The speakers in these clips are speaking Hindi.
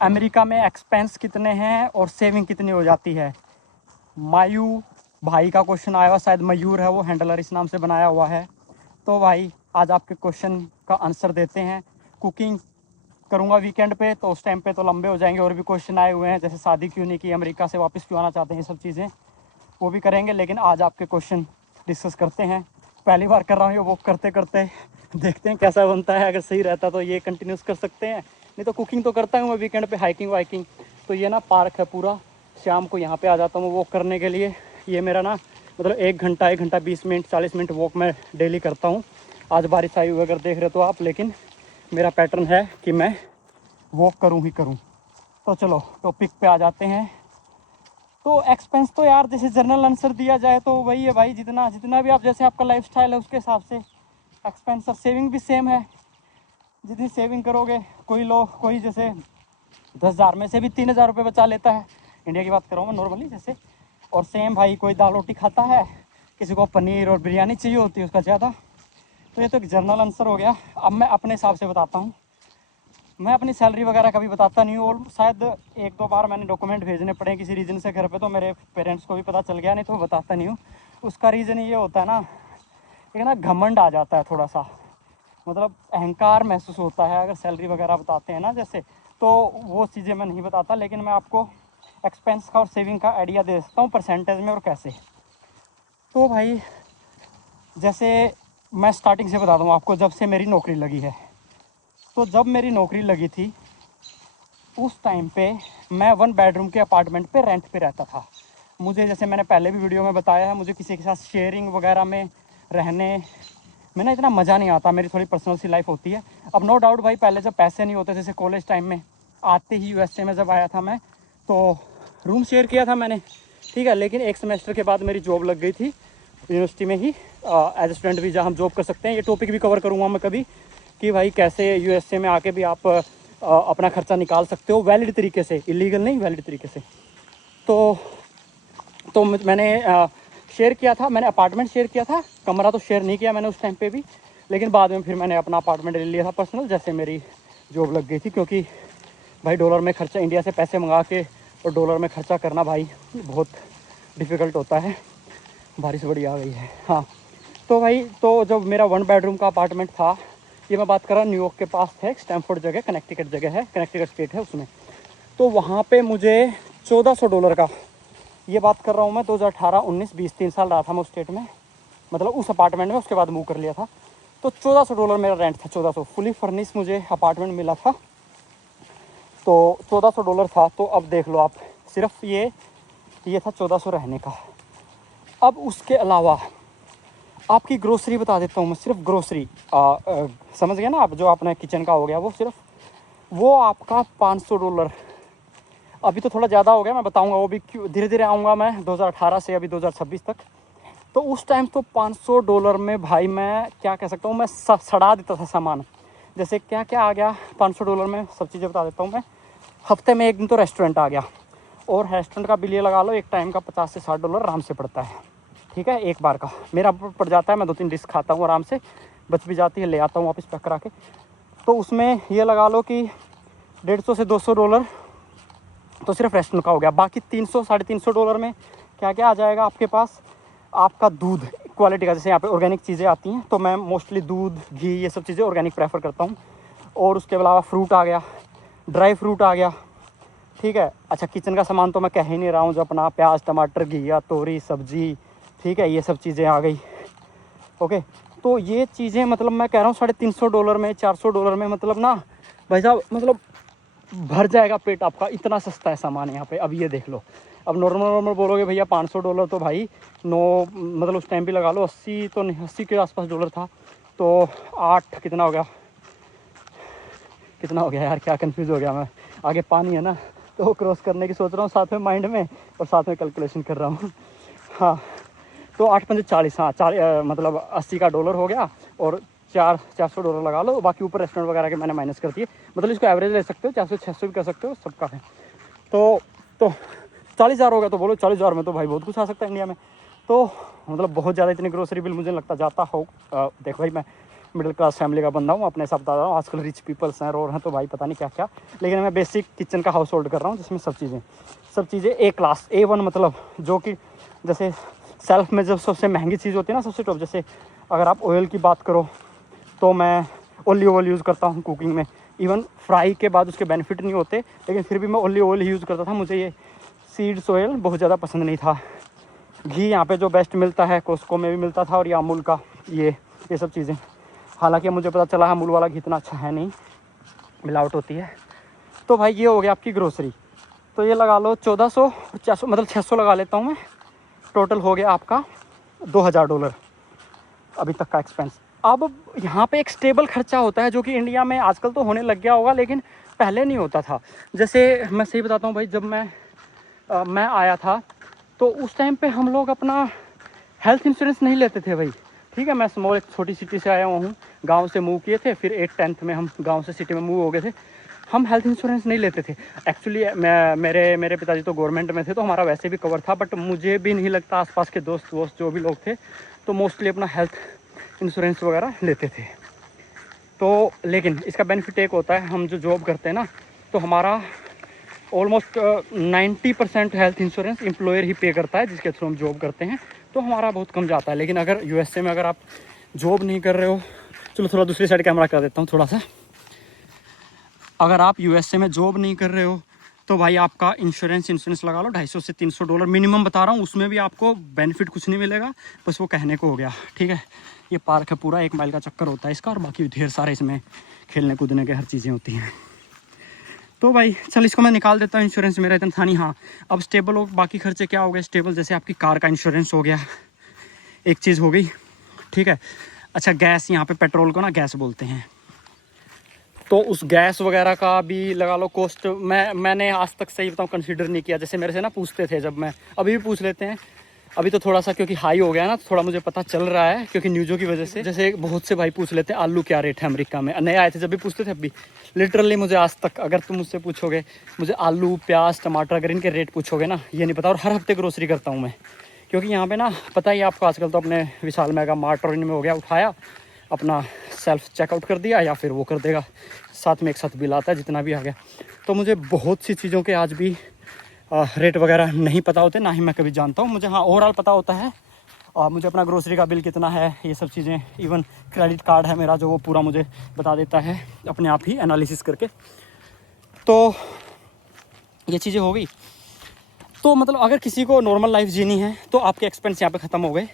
अमेरिका में एक्सपेंस कितने हैं और सेविंग कितनी हो जाती है। मायू भाई का क्वेश्चन आया हुआ, शायद मयूर है वो, हैंडलर इस नाम से बनाया हुआ है। तो भाई आज आपके क्वेश्चन का आंसर देते हैं। कुकिंग करूँगा वीकेंड पे, तो उस टाइम पे तो लंबे हो जाएंगे। और भी क्वेश्चन आए हुए हैं, जैसे शादी क्यों नहीं की, अमेरिका से वापस क्यों आना चाहते हैं, ये सब चीज़ें वो भी करेंगे। लेकिन आज आपके क्वेश्चन डिस्कस करते हैं। पहली बार कर रहा हूँ ये वॉक करते करते, देखते हैं कैसा बनता है। अगर सही रहता तो ये कंटिन्यूस कर सकते हैं, नहीं तो कुकिंग तो करता हूँ मैं वीकेंड पे, हाइकिंग वाइकिंग। तो ये ना पार्क है पूरा, शाम को यहाँ पे आ जाता हूँ वॉक करने के लिए। ये मेरा ना मतलब 1 घंटा 20 मिनट 40 मिनट वॉक मैं डेली करता हूँ। आज बारिश आई हुई अगर देख रहे तो आप, लेकिन मेरा पैटर्न है कि मैं वॉक करूँ ही करूँ। तो चलो टॉपिक पे आ जाते हैं। तो एक्सपेंस तो यार जैसे जनरल आंसर दिया जाए तो वही है भाई, जितना जितना भी आप, जैसे आपका लाइफस्टाइल है उसके हिसाब से एक्सपेंस। और सेविंग भी सेम है, जितनी सेविंग करोगे। कोई जैसे 10,000 में से भी 3,000 रुपये बचा लेता है, इंडिया की बात कर रहा हूँ मैं नॉर्मली जैसे। और सेम भाई कोई दाल रोटी खाता है, किसी को पनीर और बिरयानी चाहिए होती है उसका ज़्यादा। तो ये तो एक जनरल आंसर हो गया। अब मैं अपने हिसाब से बताता हूँ। मैं अपनी सैलरी वगैरह कभी बताता नहीं हूँ, और शायद 1-2 बार मैंने डॉक्यूमेंट भेजने पड़े किसी रीज़न से घर पे, तो मेरे पेरेंट्स को भी पता चल गया, नहीं तो बताता नहीं हूँ। उसका रीज़न ये होता है ना, एक ना घमंड आ जाता है थोड़ा सा, मतलब अहंकार महसूस होता है अगर सैलरी वगैरह बताते हैं ना जैसे, तो वो चीज़ें मैं नहीं बताता। लेकिन मैं आपको एक्सपेंस का और सेविंग का आइडिया दे सकता हूँ परसेंटेज में और कैसे। तो भाई जैसे मैं स्टार्टिंग से बता दूँ आपको, जब से मेरी नौकरी लगी है। तो जब मेरी नौकरी लगी थी उस टाइम पे मैं 1 बेडरूम के अपार्टमेंट पे रेंट पे रहता था। मुझे, जैसे मैंने पहले भी वीडियो में बताया है, मुझे किसी के साथ शेयरिंग वगैरह में रहने में ना इतना मज़ा नहीं आता, मेरी थोड़ी पर्सनल सी लाइफ होती है। अब नो डाउट भाई, पहले जब पैसे नहीं होते, जैसे कॉलेज टाइम में आते ही यूएसए में जब आया था मैं, तो रूम शेयर किया था मैंने, ठीक है। लेकिन 1 सेमेस्टर के बाद मेरी जॉब लग गई थी यूनिवर्सिटी में ही, एज स्टूडेंट वीज़ा हम जॉब कर सकते हैं। ये टॉपिक भी कवर करूँगा मैं कभी, कि भाई कैसे यूएसए में आके भी आप अपना खर्चा निकाल सकते हो वैलिड तरीके से, इलीगल नहीं, वैलिड तरीके से। तो मैंने शेयर किया था, मैंने अपार्टमेंट शेयर किया था, कमरा तो शेयर नहीं किया मैंने उस टाइम पे भी। लेकिन बाद में फिर मैंने अपना अपार्टमेंट ले लिया था पर्सनल, जैसे मेरी जॉब लग गई थी। क्योंकि भाई डॉलर में खर्चा, इंडिया से पैसे मंगा के और डॉलर में खर्चा करना भाई बहुत डिफ़िकल्ट होता है। बारिश बड़ी आ गई है, हाँ। तो भाई, तो जब मेरा 1 बेडरूम का अपार्टमेंट था, ये मैं बात कर रहा हूँ न्यूयॉर्क के पास है, स्टैमफोर्ड जगह, कनेक्टिकट जगह है, कनेक्टिकट स्टेट है उसमें। तो वहाँ पे मुझे $1,400 का, ये बात कर रहा हूँ मैं 2018, 19, 20, 3 साल रहा था मैं उस स्टेट में, मतलब उस अपार्टमेंट में। उसके बाद मूव कर लिया था। तो $1,400 मेरा रेंट था, 1400 फुली फर्निश मुझे अपार्टमेंट मिला था। तो $1,400 था। तो अब देख लो आप, सिर्फ ये था 1400 रहने का। अब उसके अलावा आपकी ग्रोसरी बता देता हूँ मैं, सिर्फ ग्रोसरी, समझ गए ना आप, जो आपने किचन का हो गया वो, सिर्फ वो आपका $500। अभी तो थोड़ा ज़्यादा हो गया, मैं बताऊंगा वो भी क्यों, धीरे धीरे आऊँगा मैं 2018 से अभी 2026 तक। तो उस टाइम तो $500 में भाई मैं क्या कह सकता हूँ, मैं सड़ा देता था सामान। जैसे क्या क्या आ गया $500 में, सब चीज़ें बता देता हूँ मैं। हफ्ते में 1 दिन तो रेस्टोरेंट आ गया, और रेस्टोरेंट का बिल ये लगा लो, एक टाइम का $50 से $60 आराम से पड़ता है, ठीक है। एक बार का मेरा पड़ जाता है, मैं 2-3 डिश खाता हूँ आराम से, बच भी जाती है, ले आता हूँ वापस पैक करा के। तो उसमें ये लगा लो कि $150 से $200 तो सिर्फ रेस्टोरेंट का हो गया। बाकी $300-350 में क्या क्या आ जाएगा आपके पास। आपका दूध क्वालिटी का, जैसे यहाँ पे ऑर्गेनिक चीज़ें आती हैं, तो मैं मोस्टली दूध, घी, ये सब चीज़ें ऑर्गेनिक प्रेफर करता हूँ। और उसके अलावा फ्रूट आ गया, ड्राई फ्रूट आ गया, ठीक है। अच्छा, किचन का सामान तो मैं कह ही नहीं रहा हूँ, जो अपना प्याज, टमाटर, घिया, तोरी, सब्जी, ठीक है, ये सब चीज़ें आ गई। ओके, तो ये चीज़ें मतलब मैं कह रहा हूँ $350 में, $400 में, मतलब ना भाई साहब, मतलब भर जाएगा पेट आपका, इतना सस्ता है सामान यहाँ पे। अब ये देख लो, अब नॉर्मल नॉर्मल बोलोगे भैया $500 तो भाई नो, मतलब उस टाइम भी लगा लो 80 तो नहीं, 80 के आसपास डॉलर था। तो 8 कितना हो गया, कितना हो गया यार, क्या कंफ्यूज हो गया मैं। आगे पानी है ना, तो वो क्रॉस करने की सोच रहा हूँ साथ में माइंड में, और साथ में कैलकुलेशन कर रहा हूँ। हाँ, तो 8×5 = 40, हाँ, मतलब 80 का डॉलर हो गया, और $400 लगा लो, बाकी ऊपर रेस्टोरेंट वगैरह के मैंने माइनस कर दिए। मतलब इसको एवरेज ले सकते हो, 400-600 भी कर सकते हो, सबका है। तो 40,000 हो गया, तो बोलो 40,000 में तो भाई बहुत कुछ आ सकता है इंडिया में। तो मतलब बहुत ज़्यादा इतनी ग्रोसरी बिल मुझे लगता जाता हो। देखो भाई, मिडिल क्लास फैमिली का बंदा हूँ, अपने हिसाब बता रहा हूँ। आजकल रिच पीपल्स हैं और हैं तो भाई पता नहीं क्या क्या, लेकिन मैं बेसिक किचन का हाउस होल्ड कर रहा हूँ जिसमें सब चीज़ें ए क्लास A1, मतलब जो कि जैसे सेल्फ में जब सबसे महंगी चीज़ होती है ना, सबसे टॉप, जैसे अगर आप ऑयल की बात करो तो मैं ओलिव ऑयल यूज़ करता हूँ कुकिंग में। इवन फ्राई के बाद उसके बेनिफिट नहीं होते, लेकिन फिर भी मैं ओलिव ऑयल यूज़ करता था। मुझे ये सीड्स ऑयल बहुत ज़्यादा पसंद नहीं था। घी यहाँ पे जो बेस्ट मिलता है कॉस्को में भी मिलता था, और ये अमूल का ये सब चीज़ें। हालांकि मुझे पता चला अमूल वाला घी इतना अच्छा है नहीं, मिलावट होती है। तो भाई ये हो गया आपकी ग्रोसरी। तो ये लगा लो 1400 400, मतलब 600 लगा लेता हूँ मैं। टोटल हो गया आपका $2000 अभी तक का एक्सपेंस। अब यहाँ पे एक स्टेबल खर्चा होता है जो कि इंडिया में आजकल तो होने लग गया होगा, लेकिन पहले नहीं होता था। जैसे मैं सही बताता हूँ भाई, जब मैं आया था तो उस टाइम पे हम लोग अपना हेल्थ इंश्योरेंस नहीं लेते थे भाई। ठीक है, मैं स्मॉल एक छोटी सिटी से आया हुआ हूँ, गांव से मूव किए थे, फिर 8th-10th में हम गांव से सिटी में मूव हो गए थे। हम हेल्थ इंश्योरेंस नहीं लेते थे एक्चुअली। मेरे पिताजी तो गवर्नमेंट में थे तो हमारा वैसे भी कवर था, बट मुझे भी नहीं लगता, आसपास के दोस्त वोस्त जो भी लोग थे तो मोस्टली अपना हेल्थ इंश्योरेंस वगैरह लेते थे। तो लेकिन इसका बेनिफिट एक होता है, हम जो जॉब करते हैं ना, तो हमारा ऑलमोस्ट 90% हेल्थ इंश्योरेंस एम्प्लॉयर ही पे करता है जिसके थ्रू हम जॉब करते हैं, तो हमारा बहुत कम जाता है। लेकिन अगर USA में अगर आप जॉब नहीं कर रहे हो, चलो थोड़ा दूसरी साइड कैमरा कर देता हूँ थोड़ा सा। अगर आप USA में जॉब नहीं कर रहे हो तो भाई आपका इंश्योरेंस लगा लो $250 से $300 मिनिमम बता रहा हूँ। उसमें भी आपको बेनिफिट कुछ नहीं मिलेगा, बस वो कहने को हो गया। ठीक है, ये पार्क है पूरा, 1 माइल का चक्कर होता है इसका, और बाकी ढेर सारे इसमें खेलने कूदने के हर चीज़ें होती हैं। तो भाई चल इसको मैं निकाल देता हूँ, इंश्योरेंस मेरा इतना था नहीं। हाँ, अब स्टेबल हो, बाकी खर्चे क्या हो गए स्टेबल, जैसे आपकी कार का इंश्योरेंस हो गया, एक चीज़ हो गई। ठीक है, अच्छा गैस, यहाँ पे पेट्रोल को ना गैस बोलते हैं, तो उस गैस वगैरह का भी लगा लो कॉस्ट। मैंने आज तक सही बताऊँ कंसिडर नहीं किया। जैसे मेरे से ना पूछते थे जब मैं, अभी भी पूछ लेते हैं, अभी तो थोड़ा सा क्योंकि हाई हो गया ना, तो थोड़ा मुझे पता चल रहा है क्योंकि न्यूज़ों की वजह से। जैसे बहुत से भाई पूछ लेते हैं आलू क्या रेट है अमेरिका में, नए आए थे जब भी पूछते थे। अभी लिटरली मुझे आज तक, अगर तुम मुझसे पूछोगे, मुझे आलू प्याज टमाटर अगर इनके रेट पूछोगे ना, ये नहीं पता। और हर हफ्ते ग्रोसरी करता हूँ मैं, क्योंकि यहाँ पे ना पता ही आपको, आजकल तो अपने विशाल मेगा मार्ट और इनमें हो गया, उठाया अपना सेल्फ चेकआउट कर दिया, या फिर वो कर देगा साथ में, एक साथ बिल आता है जितना भी आ गया। तो मुझे बहुत सी चीज़ों के आज भी रेट वगैरह नहीं पता होते, ना ही मैं कभी जानता हूँ। मुझे हाँ ओवरऑल पता होता है, और मुझे अपना ग्रोसरी का बिल कितना है, ये सब चीज़ें। इवन क्रेडिट कार्ड है मेरा जो, वो पूरा मुझे बता देता है अपने आप ही एनालिसिस करके। तो ये चीज़ें हो गई। तो मतलब अगर किसी को नॉर्मल लाइफ जीनी है तो आपके एक्सपेंस यहाँ पे ख़त्म हो गए,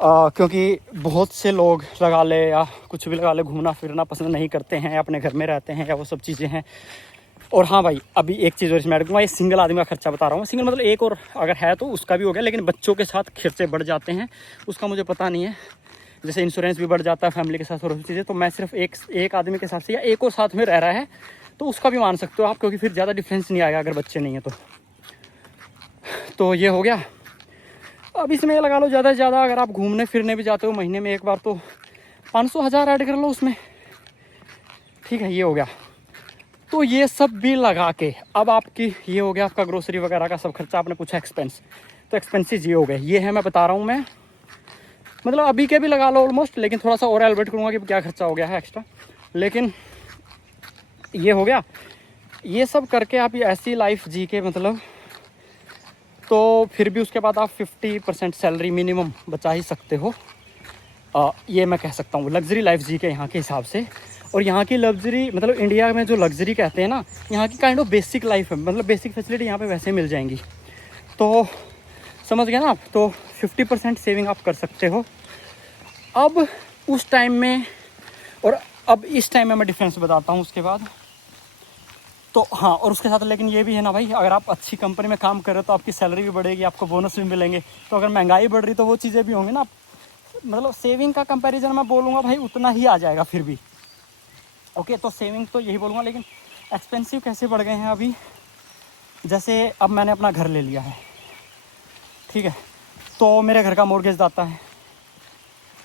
क्योंकि बहुत से लोग लगा ले या कुछ भी लगा ले, घूमना फिरना पसंद नहीं करते हैं, अपने घर में रहते हैं, या वो सब चीज़ें हैं। और हाँ भाई, अभी एक चीज़ और इसमें ऐड करूँगा, ये सिंगल आदमी का खर्चा बता रहा हूँ। सिंगल मतलब एक और अगर है तो उसका भी हो गया, लेकिन बच्चों के साथ खर्चे बढ़ जाते हैं, उसका मुझे पता नहीं है। जैसे इंश्योरेंस भी बढ़ जाता है फैमिली के साथ और चीज़ें, तो मैं सिर्फ एक आदमी के साथ से, या एक और साथ में रह रहा है तो उसका भी मान सकते हो आप, क्योंकि फिर ज़्यादा डिफरेंस नहीं आएगा अगर बच्चे नहीं है तो ये हो गया। अब इसमें लगा लो ज़्यादा से ज़्यादा अगर आप घूमने फिरने भी जाते हो महीने में एक बार, तो 500-1000 ऐड कर लो उसमें। ठीक है, ये हो गया। तो ये सब भी लगा के अब आपकी ये हो गया आपका ग्रोसरी वगैरह का सब खर्चा। आपने पूछा एक्सपेंस, तो एक्सपेंसेस ये हो गए, ये है मैं बता रहा हूँ मैं, मतलब अभी के भी लगा लो ऑलमोस्ट, लेकिन थोड़ा सा और एलिब्रेट करूँगा कि क्या खर्चा हो गया है एक्स्ट्रा। लेकिन ये हो गया, ये सब करके आप ये ऐसी लाइफ जी के मतलब, तो फिर भी उसके बाद आप 50% सैलरी मिनिमम बचा ही सकते हो। ये मैं कह सकता हूँ लग्जरी लाइफ जी के यहाँ के हिसाब से। और यहाँ की लग्जरी मतलब इंडिया में जो लग्जरी कहते हैं ना, यहाँ की काइंड ऑफ बेसिक लाइफ है, मतलब बेसिक फैसिलिटी यहाँ पे वैसे मिल जाएंगी। तो समझ गए ना आप, तो 50% सेविंग आप कर सकते हो। अब उस टाइम में और अब इस टाइम में मैं डिफरेंस बताता हूँ उसके बाद। तो हाँ, और उसके साथ लेकिन ये भी है ना भाई, अगर आप अच्छी कंपनी में काम कर रहे हो तो आपकी सैलरी भी बढ़ेगी, आपको बोनस भी मिलेंगे। तो अगर महंगाई बढ़ रही तो वो चीज़ें भी होंगी ना। मतलब सेविंग का कंपैरिजन मैं बोलूँगा भाई उतना ही आ जाएगा फिर भी। ओके, तो सेविंग तो यही बोलूँगा, लेकिन एक्सपेंसिव कैसे बढ़ गए हैं अभी। जैसे अब मैंने अपना घर ले लिया है, ठीक है, तो मेरे घर का मॉर्गेज आता है।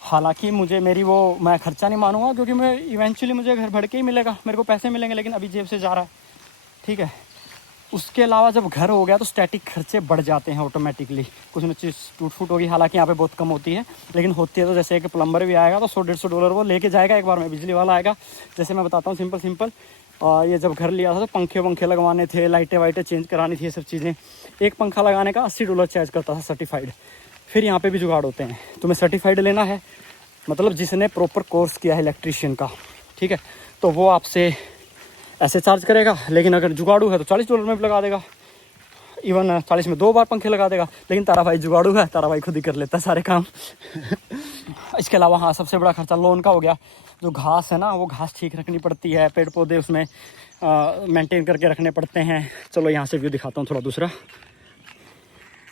हालांकि मुझे मेरी वो मैं खर्चा नहीं मानूंगा, क्योंकि मैं इवेंचुअली मुझे घर भर के ही मिलेगा, मेरे को पैसे मिलेंगे, लेकिन अभी जेब से जा रहा है। ठीक है, उसके अलावा जब घर हो गया तो स्टैटिक खर्चे बढ़ जाते हैं ऑटोमेटिकली। कुछ न चीज़ टूट फूट होगी, हालांकि यहाँ पे बहुत कम होती है, लेकिन होती है। तो जैसे एक प्लम्बर भी आएगा तो $100-150 वो लेके जाएगा एक बार में। बिजली वाला आएगा, जैसे मैं बताता हूँ सिंपल। ये जब घर लिया था तो पंखे लगवाने थे, लाइटें वाइटें चेंज करानी थी, ये सब चीज़ें। एक पंखा लगाने का $80 चार्ज करता था सर्टिफाइड। फिर यहाँ पे भी जुगाड़ होते हैं, तुम्हें सर्टिफाइड लेना है, मतलब जिसने प्रॉपर कोर्स किया है इलेक्ट्रीशियन का, ठीक है, तो वो आपसे ऐसे चार्ज करेगा। लेकिन अगर जुगाड़ू है तो $40 में भी लगा देगा, इवन 40 में 2 बार पंखे लगा देगा। लेकिन तारा भाई जुगाड़ू है, तारा भाई खुद ही कर लेता है सारे काम। इसके अलावा हाँ, सबसे बड़ा खर्चा लोन का हो गया। जो घास है ना, वो घास ठीक रखनी पड़ती है, पेड़ पौधे उसमें मेंटेन करके रखने पड़ते हैं। चलो यहाँ से व्यू दिखाता हूँ थोड़ा दूसरा।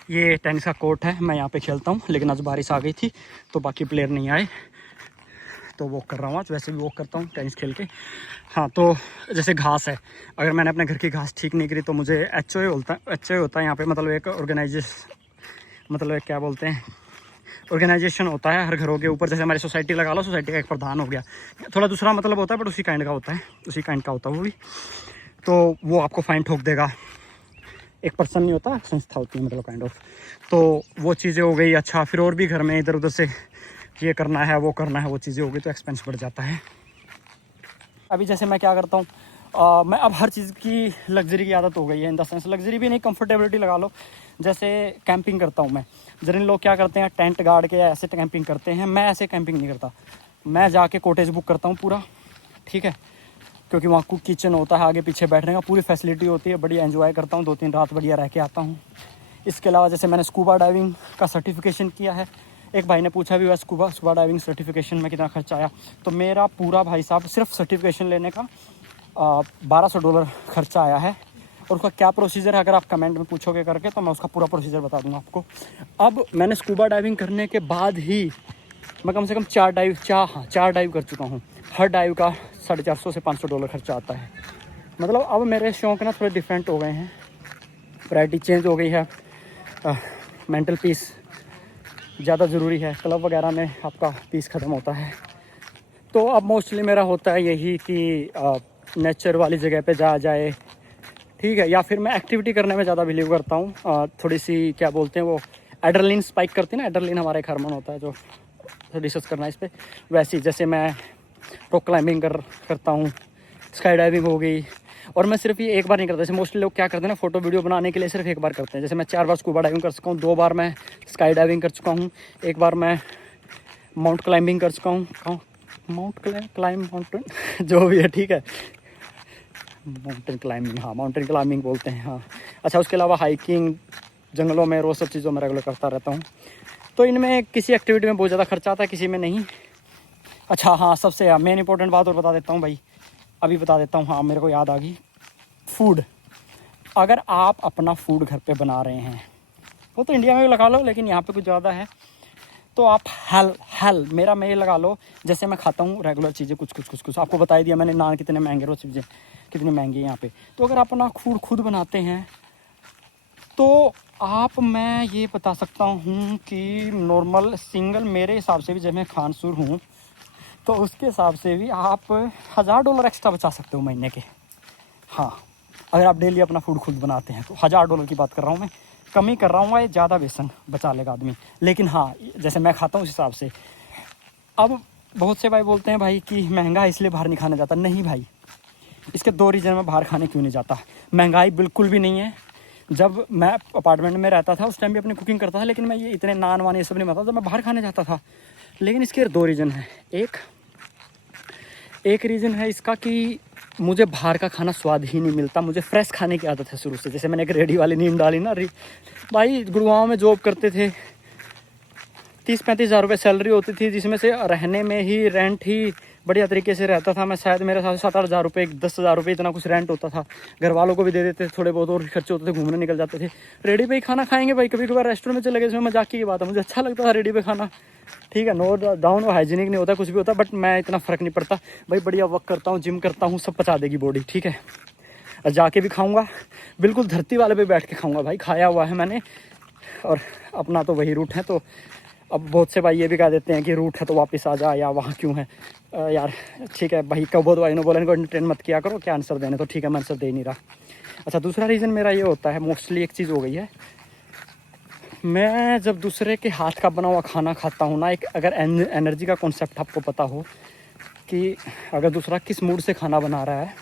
ये टेनिस का कोर्ट है, मैं यहाँ पे खेलता हूँ, लेकिन आज बारिश आ गई थी तो बाकी प्लेयर नहीं आए, तो वॉक कर रहा हूँ आज। वैसे भी वॉक करता हूँ टेनिस खेल के। हाँ, तो जैसे घास है, अगर मैंने अपने घर की घास ठीक नहीं करी तो मुझे HOA होता है यहाँ पे, मतलब एक मतलब एक क्या बोलते हैं, ऑर्गेनाइजेशन होता है हर घरों के ऊपर। जैसे हमारी सोसाइटी लगा लो, सोसाइटी का एक प्रधान हो गया, थोड़ा दूसरा मतलब होता है बट उसी काइंड का होता है, वो भी। तो वो आपको फाइन ठोक देगा, एक पर्सन नहीं होता, संस्था होती है मतलब काइंड ऑफ। तो वो चीज़ें हो गई। अच्छा, फिर और भी घर में इधर उधर से ये करना है वो करना है, वो चीज़ें हो गई, तो एक्सपेंस बढ़ जाता है। अभी जैसे मैं क्या करता हूँ, मैं अब हर चीज़ की लग्जरी की आदत हो गई है, इन द सेंस लग्जरी भी नहीं, कंफर्टेबिलिटी लगा लो। जैसे कैंपिंग करता हूँ मैं, जिन लोग क्या करते हैं टेंट गाड़ के ऐसे कैंपिंग करते हैं, मैं ऐसे कैंपिंग नहीं करता। मैं जाके कॉटेज बुक करता हूँ पूरा, ठीक है, क्योंकि वहाँ कुक किचन होता है, आगे पीछे बैठने का पूरी फैसिलिटी होती है, बढ़िया एंजॉय करता हूँ, 2-3 रात बढ़िया रह के आता हूँ। इसके अलावा जैसे मैंने स्कूबा डाइविंग का सर्टिफिकेशन किया है, एक भाई ने पूछा भी हुआ स्कूबा डाइविंग सर्टिफिकेशन में कितना खर्चा आया, तो मेरा पूरा भाई साहब सिर्फ सर्टिफिकेशन लेने का $1200 खर्चा आया है। और उसका क्या प्रोसीजर है, अगर आप कमेंट में पूछोगे करके तो मैं उसका पूरा प्रोसीजर बता दूंगा आपको। अब मैंने स्कूबा डाइविंग करने के बाद ही मैं कम से कम 4 डाइव कर चुका हूँ। हर डाइव का $450 से $500 खर्चा आता है। मतलब अब मेरे शौक़ ना थोड़े डिफरेंट हो गए हैं, वैरायटी चेंज हो गई है। मेंटल पीस ज़्यादा ज़रूरी है, क्लब वगैरह में आपका पीस ख़त्म होता है। तो अब मोस्टली मेरा होता है यही कि नेचर वाली जगह पे जाए, ठीक है, या फिर मैं एक्टिविटी करने में ज़्यादा बिलीव करता हूँ। थोड़ी सी क्या बोलते हैं वो, एड्रेनलिन स्पाइक करती है ना, एड्रेनलिन हमारा एक हार्मोन होता है जो डिस्कस करना है इस पर। वैसे ही जैसे मैं रॉक क्लाइंबिंग करता हूँ, स्काई डाइविंग हो गई, और मैं सिर्फ ये एक बार नहीं करता। जैसे मोस्टली लोग क्या करते हैं ना, फोटो वीडियो बनाने के लिए सिर्फ एक बार करते हैं। जैसे मैं 4 बार स्कूबा डाइविंग कर चुका हूँ, 2 बार मैं स्काई डाइविंग कर चुका हूँ, एक बार मैं माउंट क्लाइंबिंग कर चुका हूँ, माउंटेन जो भी है, ठीक है, माउंटेन क्लाइंबिंग, हाँ माउंटेन क्लाइंबिंग बोलते हैं, हाँ। अच्छा, उसके अलावा हाइकिंग जंगलों में, वो सब चीज़ों में रेगुलर करता रहता हूँ। तो इनमें किसी एक्टिविटी में बहुत ज़्यादा खर्चा आता है, किसी में नहीं। अच्छा हाँ, सबसे मेन इंपॉर्टेंट बात और बता देता हूँ भाई, अभी बता देता हूँ, हाँ मेरे को याद आ गई। फूड, अगर आप अपना फूड घर पे बना रहे हैं, वो तो इंडिया में भी लगा लो, लेकिन यहाँ पे कुछ ज़्यादा है, तो आप मैं ये लगा लो। जैसे मैं खाता हूँ रेगुलर चीज़ें, कुछ आपको बता ही दिया मैंने, नान कितने महंगे, वो चीज़ें कितनी महंगी है यहाँ पे। तो अगर आप अपना फूड खुद बनाते हैं तो मैं ये बता सकता हूँ कि नॉर्मल सिंगल, मेरे हिसाब से भी जब मैं खानसूर हूँ तो उसके हिसाब से भी आप $1000 एक्स्ट्रा बचा सकते हो महीने के। हाँ, अगर आप डेली अपना फूड खुद बनाते हैं तो $1000 की बात कर रहा हूँ मैं, कम ही कर रहा हूँ, ये ज़्यादा बेसन बचा लेगा आदमी। लेकिन हाँ, जैसे मैं खाता हूँ उस हिसाब से। अब बहुत से भाई बोलते हैं भाई कि महंगा है इसलिए बाहर नहीं खाने जाता। नहीं भाई, इसके 2 रीज़न में बाहर खाने क्यों नहीं जाता। महंगाई बिल्कुल भी नहीं है। जब मैं अपार्टमेंट में रहता था उस टाइम भी अपनी कुकिंग करता था, लेकिन मैं ये इतने नान वान ये सब नहीं बनाता, जब मैं बाहर खाने जाता था। लेकिन इसके 2 रीज़न हैं। एक रीज़न है इसका कि मुझे बाहर का खाना स्वाद ही नहीं मिलता, मुझे फ्रेश खाने की आदत है शुरू से। जैसे मैंने एक रेडी वाली नीम डाली ना, भाई गुड़गांव में जॉब करते थे, 30-35 हज़ार रुपये सैलरी होती थी, जिसमें से रहने में ही, रेंट ही बढ़िया तरीके से रहता था मैं। शायद मेरे साथ 7-8 हज़ार रुपये, 10 हज़ार रुपये इतना कुछ रेंट होता था। घर वालों को भी दे देते थे थोड़े बहुत, और खर्चे होते थे, घूमने निकल जाते थे। रेडी पे ही खाना खाएंगे भाई, कभी कभार रेस्टोरेंट में चले गए, इसमें मजाक की बात है, मुझे अच्छा लगता था रेडी पे खाना, ठीक है, नो डाउन, वो हाइजीनिक नहीं होता, कुछ भी होता, बट मैं इतना फ़र्क नहीं पड़ता भाई। बढ़िया वर्क करता हूँ, जिम करता हूँ, सब पचा देगी बॉडी, ठीक है। और जाके भी खाऊँगा, बिल्कुल धरती वाले पे बैठ के खाऊँगा भाई, खाया हुआ है मैंने, और अपना तो वही रूट है। तो अब बहुत से भाई ये भी कह देते हैं कि रूट है तो वापस आ जा, या वहाँ क्यों है यार, ठीक है भाई, कब बहुत भाई ने बोला इनको एंटरटेन मत किया करो, क्या आंसर देने, तो ठीक है मैं आंसर दे नहीं रहा। अच्छा, दूसरा रीज़न मेरा ये होता है, मोस्टली एक चीज़ हो गई है, मैं जब दूसरे के हाथ का बना हुआ खाना खाता हूँ ना, एक अगर एनर्जी का कॉन्सेप्ट आपको पता हो कि अगर दूसरा किस मूड से खाना बना रहा है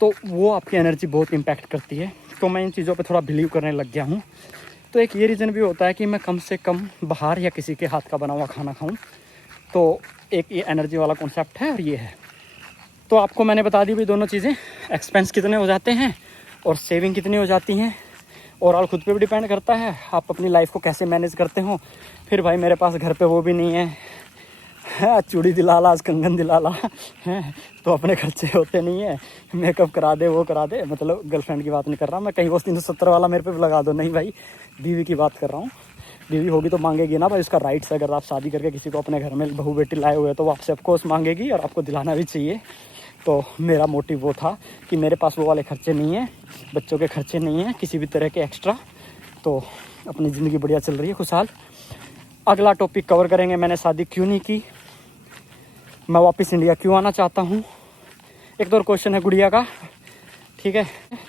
तो वो आपकी एनर्जी बहुत इम्पैक्ट करती है। तो मैं इन चीज़ों पे थोड़ा बिलीव करने लग गया हूँ। तो एक ये रीज़न भी होता है कि मैं कम से कम बाहर या किसी के हाथ का बना हुआ खाना खाऊं। तो एक ये एनर्जी वाला कॉन्सेप्ट है और ये है। तो आपको मैंने बता दी भाई दोनों चीज़ें, एक्सपेंस कितने हो जाते हैं और सेविंग कितनी हो जाती हैं। ओवरऑल खुद पे भी डिपेंड करता है आप अपनी लाइफ को कैसे मैनेज करते हो। फिर भाई मेरे पास घर पे वो भी नहीं है, आज चूड़ी दिला ला, आज कंगन दिला ला हैं, तो अपने खर्चे होते नहीं है, मेकअप करा दे, वो करा दे। मतलब गर्लफ्रेंड की बात नहीं कर रहा मैं, कहीं वो 370 वाला मेरे पे भी लगा दो, नहीं भाई, बीवी की बात कर रहा हूँ। बीवी होगी तो मांगेगी ना भाई, उसका राइट्स। अगर आप शादी करके किसी को अपने घर में बहू बेटी लाए हुए तो वो आपसे ऑफकोर्स मांगेगी और आपको दिलाना भी चाहिए। तो मेरा मोटिव वो था कि मेरे पास वो वाले खर्चे नहीं हैं, बच्चों के खर्चे नहीं हैं, किसी भी तरह के एक्स्ट्रा। तो अपनी ज़िंदगी बढ़िया चल रही है, खुशहाल। अगला टॉपिक कवर करेंगे, मैंने शादी क्यों नहीं की, मैं वापस इंडिया क्यों आना चाहता हूँ। एक दो क्वेश्चन है गुड़िया का, ठीक है,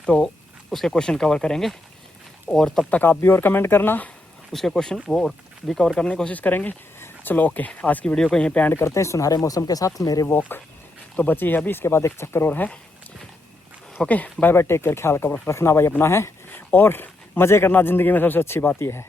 तो उसके क्वेश्चन कवर करेंगे। और तब तक आप भी और कमेंट करना, उसके क्वेश्चन वो और भी कवर करने की कोशिश करेंगे। चलो ओके, आज की वीडियो को यहीं पे एंड करते हैं सुनहरे मौसम के साथ। मेरे वॉक तो बची है अभी, इसके बाद एक चक्कर और है। Okay, bye bye, take care, ख्याल रखना भाई अपना है, और मज़े करना ज़िंदगी में सबसे अच्छी बात ये है।